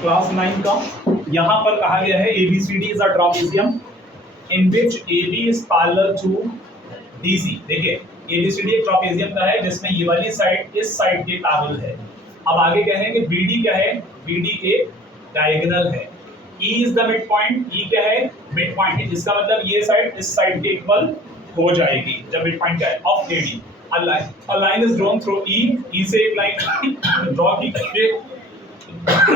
Class 9 का। यहाँ पर कहा गया है ABCD is a trapezium in which AB is parallel to DC। देखिए ABCD एक ट्रापेजियम का है जिसमें ये वाली साइड इस साइड के पैरेलल है। अब आगे क्या है कि BD क्या है, BD के डायगोनल है। E is the mid point, E क्या है, मिड पॉइंट है। इसका मतलब ये साइड इस साइड के इक्वल हो जाएगी जब मिड पॉइंट क्या है of AD। A line is drawn through E से एक लाइन ड्रॉ की गई है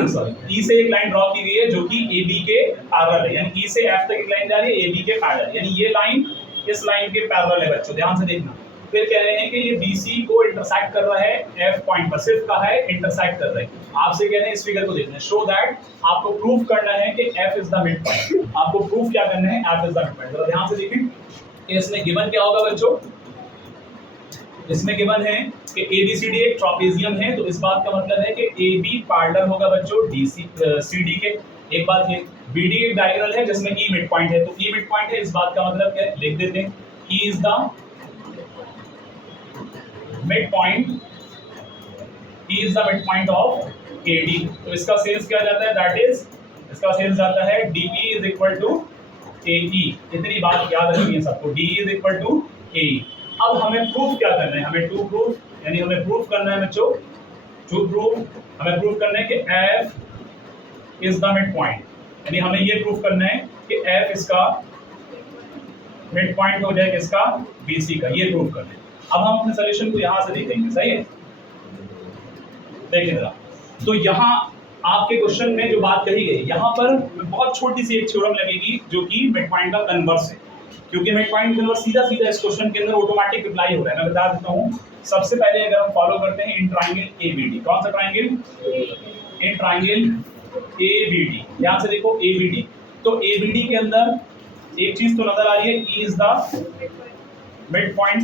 सॉरी E से एक लाइन ड्रॉ की गई है जो कि AB के पैरेलल है, यानी E से F तक एक लाइन जा रही है AB के पैरेलल, यानी ये लाइन इस लाइन के पैरेलल है बच्चों, ध्यान से देखना। फिर कह रहे हैं कि ये BC को इंटरसेक्ट कर रहा है F पॉइंट पर, सिर्फ कहा है इंटरसेक्ट कर रहा है। आपसे कह रहे हैं इस फिगर को देखना, शो दैट, आपको प्रूफ करना है कि F is the mid point. आपको प्रूफ क्या करना है, F is the mid point. जरा ध्यान से देखें इसमें गिवन क्या होगा बच्चों, इसमें गिवन है कि ABCD एक ट्रापेजियम है, तो इस बात का मतलब है कि AB पैरेलल होगा बच्चों CD के। एक बात ये BD एक डायगोनल है जिसमें E मिड पॉइंट है, तो E मिड पॉइंट है, इस बात का मतलब क्या है, लिख देते हैं E is the mid point, E is the midpoint of AD। तो इसका सेल्स क्या जाता है, दैट इज इसका सेल्स जाता है DE is equal to AE। इतनी बात याद रखनी है सबको, DE is equal to AE। अब हमें प्रूफ क्या करना है, हमें टू प्रूफ, यानी हमें प्रूफ करना है बच्चों, टू प्रूफ, हमें प्रूफ करना है कि F is the mid point, यानी हमें ये प्रूफ करना है कि F इसका मिड पॉइंट हो जाएगा इसका BC का, ये प्रूफ करना है। अब हम अपने सॉल्यूशन को यहां से देखेंगे, सही है, देखिए जरा। तो यहाँ आपके क्वेश्चन में जो बात कही गई, यहाँ पर बहुत छोटी सी एक थ्योरम लगेगी जो कि मिड पॉइंट का कन्वर्स है, क्योंकि मिड पॉइंट कन्वर्स सीधा सीधा इस क्वेश्चन के अंदर ऑटोमेटिक अप्लाई हो रहा है। मैं बता देता हूँ, सबसे पहले अगर हम फॉलो करते हैं इन ट्राइंगल ABD, कौन सा ट्राइंगल, इन ट्राइंगल ABD, ध्यान से देखो ABD, तो ABD के अंदर एक चीज तो नजर आ रही है, E is the mid point,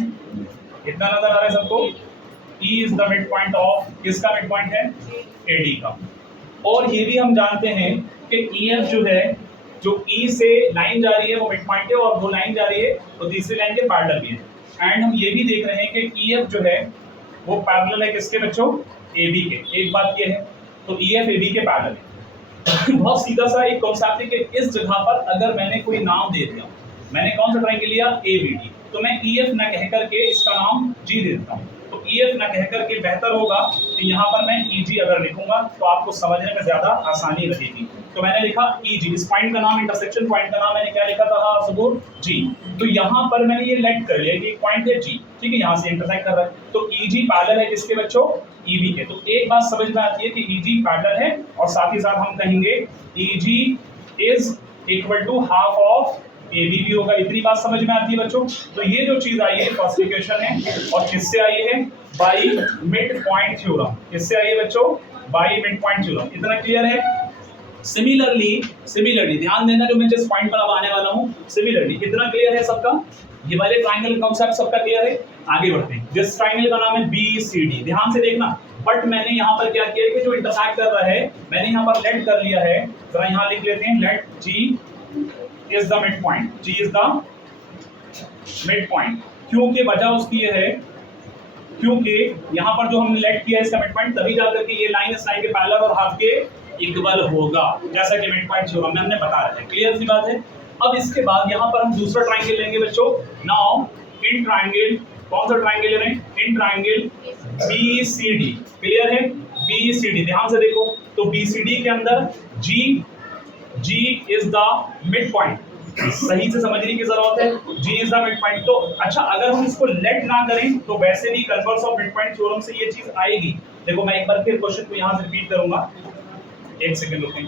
कितना नजर आ रहा है सबको, E is the midpoint of, किसका मिड पॉइंट है, AD का। और ये भी हम जानते हैं कि EF जो है, जो E से लाइन जा रही है वो मिड पॉइंट है, और वो लाइन जा रही है तो तीसरी लाइन के पैरेलल भी है। एंड हम ये भी देख रहे हैं कि EF जो है वो पैरेलल है किसके बच्चों, AB के। एक बात ये है, तो EF AB के पैरेलल है। बहुत सीधा सा एक कॉन्सेप्ट है कि इस जगह पर अगर मैंने कोई नाम दे दिया, मैंने कौन सा ट्रायंगल लिया, ABD, तो मैं EF ना कह करके इसका नाम G दे देता हूँ, तो EF ना कह करके बेहतर होगा कि यहाँ पर मैं EG अगर लिखूंगा तो आपको समझने में ज्यादा आसानी लगेगी। तो मैंने लिखा EG, इस पॉइंट का नाम, इंटरसेक्शन पॉइंट का नाम मैंने क्या लिखा था सबूत G। तो यहाँ पर मैंने ये लेट कर लिया कि एक पॉइंट है G, ठीक है, यहाँ से इंटरसेक्ट कर रहा है, तो EG पैरेलल है किसके बच्चों, EB के। तो एक बात समझ में आती है कि EG पैरेलल है, और साथ ही साथ हम कहेंगे EG is equal to half of AB भी होगा, इतनी बात समझ में आती है बच्चों। तो ये जो चीज आई है फर्स्ट इक्वेशन है, और किससे आई है, बाय मिड पॉइंट थ्योरम। किससे आई है बच्चों, बाय मिड पॉइंट थ्योरम। इतना क्लियर है। सिमिलरली ध्यान देना, जो मैं जिस पॉइंट पर अब आने वाला हूँ, सिमिलरली इतना क्लियर है सबका, ये वाले ट्रायंगल कॉन्सेप्ट सबका क्लियर है। आगे बढ़ते हैं, जिस ट्रायंगल का नाम है BCD, ध्यान से देखना। बट मैंने यहाँ पर क्या किया कि जो इंटरसेक्ट कर रहा है, मैंने यहाँ पर लेट कर लिया है, जरा यहाँ लिख लेते हैं, late G is the midpoint, G is the midpoint। क्योंकि वजह उसकी ये है, क्योंकि यहाँ पर जो हमने लेट किया इसका मिड पॉइंट, तभी जाकर के ये लाइन इस लाइन के पैरेलल और हाफ के इक्वल होगा, जैसा कि मिड पॉइंट थ्योरम में हमने बता रहे थे। क्लियर सी बात है। अब इसके बाद यहाँ पर हम दूसरा ट्रायंगल लेंगे बच्चों। नाउ इन ट्रायंगल, कौन सा ट्रायंगल ले रहे हैं, इन ट्रायंगल BCD। क्लियर है, BCD, ध्यान से देखो। तो BCD के अंदर G is the midpoint, सही से समझने की जरूरत है, G is the midpoint। तो अच्छा, अगर हम इसको लेट ना करें तो वैसे भी कन्वर्स ऑफ मिडपॉइंट थ्योरम से ये चीज आएगी। देखो मैं एक बार फिर क्वेश्चन को यहां से रिपीट करूंगा, एक सेकंड रुकें।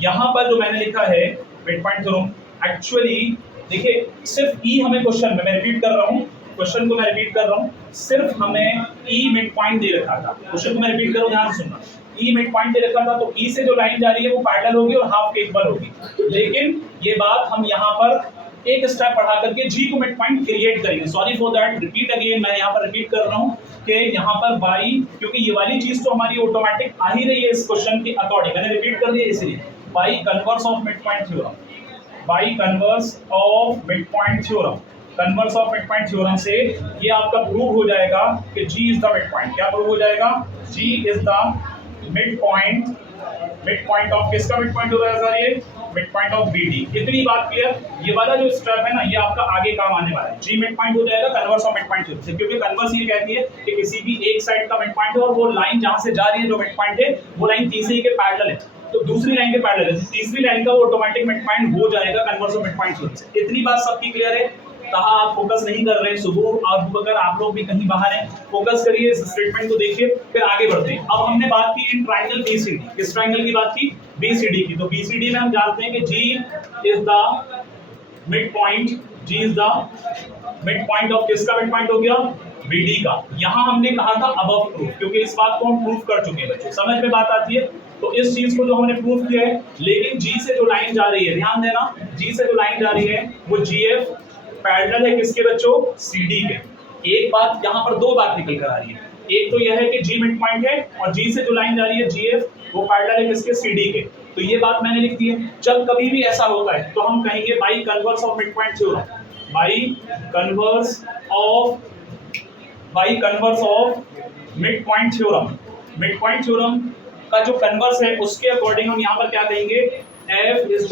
यहां पर जो मैंने लिखा है मिडपॉइंट थ्योरम, एक्चुअली देखिए सिर्फ E हमें क्वेश्चन में, मैं रिपीट कर रहा हूं, क्वेश्चन को मैं रिपीट कर रहा हूं, सिर्फ हमें E मिड पॉइंट दे रखा था। क्वेश्चन को मैं रिपीट कर रहा हूं, ध्यान से सुनना। E मिड पॉइंट दे रखा था, तो E से जो लाइन जा रही है वो पैरेलल होगी और हाफ के इक्वल होगी। लेकिन ये बात हम यहाँ पर एक स्टेप बढ़ा करके G को मिड पॉइंट क्रिएट करेंगे। Sorry for that, repeat again, मैं यहाँ पर रिपीट कर रहा हूँ कि यहाँ पर बाई, क्योंकि ये वाली चीज तो हमारी ऑटोमेटिक आ ही रही है इस क्वेश्चन के अकॉर्डिंग, मैंने रिपीट कर दिया इसलिए, by converse of mid point theorem, by converse of mid point theorem, converse of mid point theorem से ये आपका प्रूव हो जाएगा कि G is the mid point. क्या प्रूव हो जाएगा, G is the midpoint of किसका मिड पॉइंट होगा सर? ये मिड पॉइंट ऑफ बीडी। इतनी बात क्लियर? ये वाला जो स्टेप है ना, ये आपका आगे काम आने वाला है। जी मिड पॉइंट हो जाएगा converse of mid point theorem से, क्योंकि कन्वर्स ये कहती है कि किसी भी एक साइड का मिड पॉइंट है और वो लाइन जहां से जा रही है जो मिड पॉइंट है वो लाइन तीसरी के पैरेलल है, तो दूसरी लाइन के पैरेलल है, तीसरी लाइन का वो ऑटोमेटिक मिड पॉइंट हो जाएगा converse of mid point theorem से। इतनी बात सबकी क्लियर है? कहा आप फोकस नहीं कर रहे, सुबह आप अगर आप लोग भी कहीं बाहर हैं, फोकस करिए, इस स्टेटमेंट को देखिए, फिर आगे बढ़ते हैं। अब हमने बात की इन ट्रायंगल बीसीडी, किस ट्रायंगल की बात की? बीसीडी की। तो बीसीडी में हम जानते हैं कि G is the midpoint, G is the midpoint of किसका मिड पॉइंट हो गया? बीडी का। यहां हमने कहा था अबव प्रूफ, क्योंकि इस बात को हम प्रूफ कर चुके हैं बच्चों, समझ में बात आती है? तो इस चीज को जो हमने प्रूफ किया है, लेकिन जी से जो लाइन जा रही है, ध्यान देना, जी से जो लाइन जा रही है वो जीएफ पैरेलल है किसके बच्चों? सीडी के। एक बात यहां पर, दो बात निकल कर आ रही है। एक तो यह है कि जी मिड पॉइंट है और जी से जो लाइन जा रही है जीएफ वो पैरेलल है किसके? सीडी के। तो ये बात मैंने लिख दी है। जब कभी भी ऐसा होता है तो हम कहेंगे by converse of mid point theorem, by converse of mid point theorem. Mid point theorem का जो कन्वर्स है उसके अकॉर्डिंग हम यहाँ पर क्या कहेंगे? F is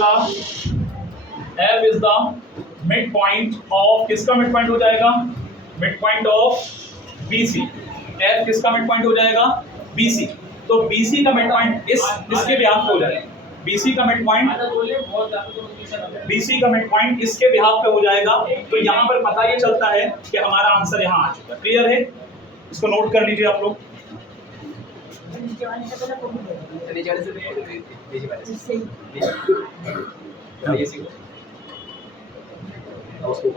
the midpoint of किसका मिड पॉइंट हो जाएगा? Mid point of BC। F किसका मिड पॉइंट हो जाएगा? BC। तो BC का मिड पॉइंट इसके बिहाफ पे हो जाएगा। BC का मिड पॉइंट इसके बिहाफ पे हो जाएगा। तो यहाँ पर पता ये चलता है कि हमारा आंसर यहाँ आ चुका है। क्लियर है? इसको नोट कर लीजिए आप लोग। उसको